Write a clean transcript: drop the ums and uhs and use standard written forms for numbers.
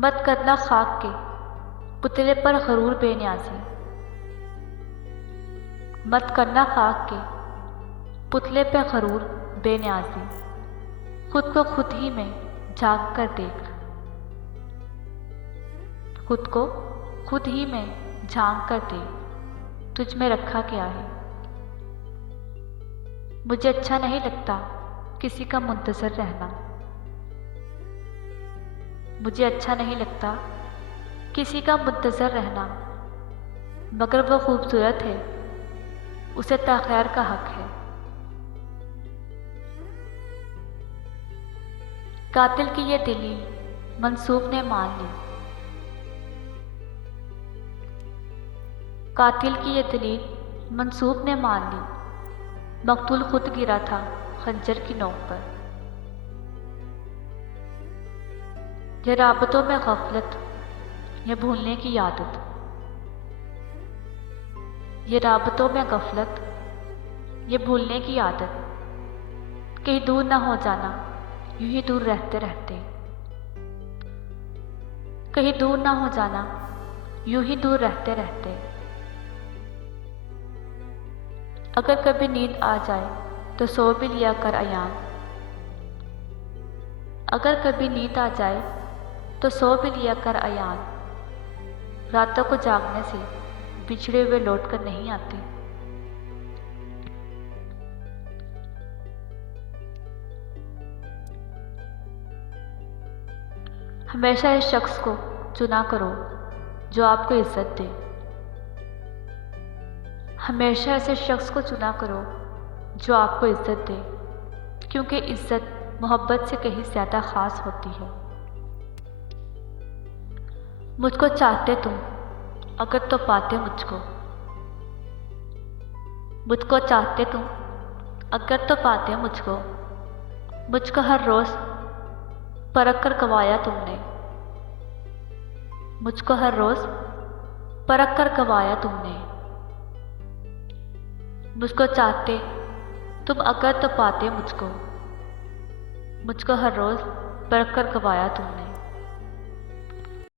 मत करना खाक के पुतले पर गरूर बेनियाजी। मत करना खाक के पुतले पे गरूर बेनियाजी। खुद को खुद ही में झांक कर देख। खुद को खुद ही में झांक कर देख, तुझ में रखा क्या है। मुझे अच्छा नहीं लगता किसी का मुंतज़र रहना। मुझे अच्छा नहीं लगता किसी का मुंतज़र रहना, मगर वो खूबसूरत है, उसे ताख़ैर का हक है। कातिल की ये दिली मंसूब ने मान ली। कातिल की ये दिली मंसूब ने मान ली। मकतूल खुद गिरा था खंजर की नोक पर। ये राबतों में गफलत, ये भूलने की आदत। ये राबतों में गफलत, ये भूलने की आदत। कहीं दूर ना हो जाना यूं ही दूर रहते रहते। कहीं दूर ना हो जाना यूं ही दूर रहते रहते। अगर कभी नींद आ जाए तो सो भी लिया कर अयान। अगर कभी नींद आ जाए तो सो भी लिया कर अयान। रातों को जागने से बिछड़े हुए लौट कर नहीं आते। हमेशा इस शख्स को चुना करो जो आपको इज्जत दे। हमेशा ऐसे शख्स को चुना करो जो आपको इज्जत दे, क्योंकि इज्जत मोहब्बत से कहीं ज़्यादा ख़ास होती है। मुझको चाहते तुम अगर तो पाते मुझको। मुझको चाहते तुम अगर तो पाते मुझको। मुझको हर रोज़ परख कर गवाया तुमने। मुझको हर रोज़ परख कर गवाया तुमने। मुझको चाहते तुम अगर तो पाते मुझको। मुझको हर रोज़ परख कर गवाया तुमने।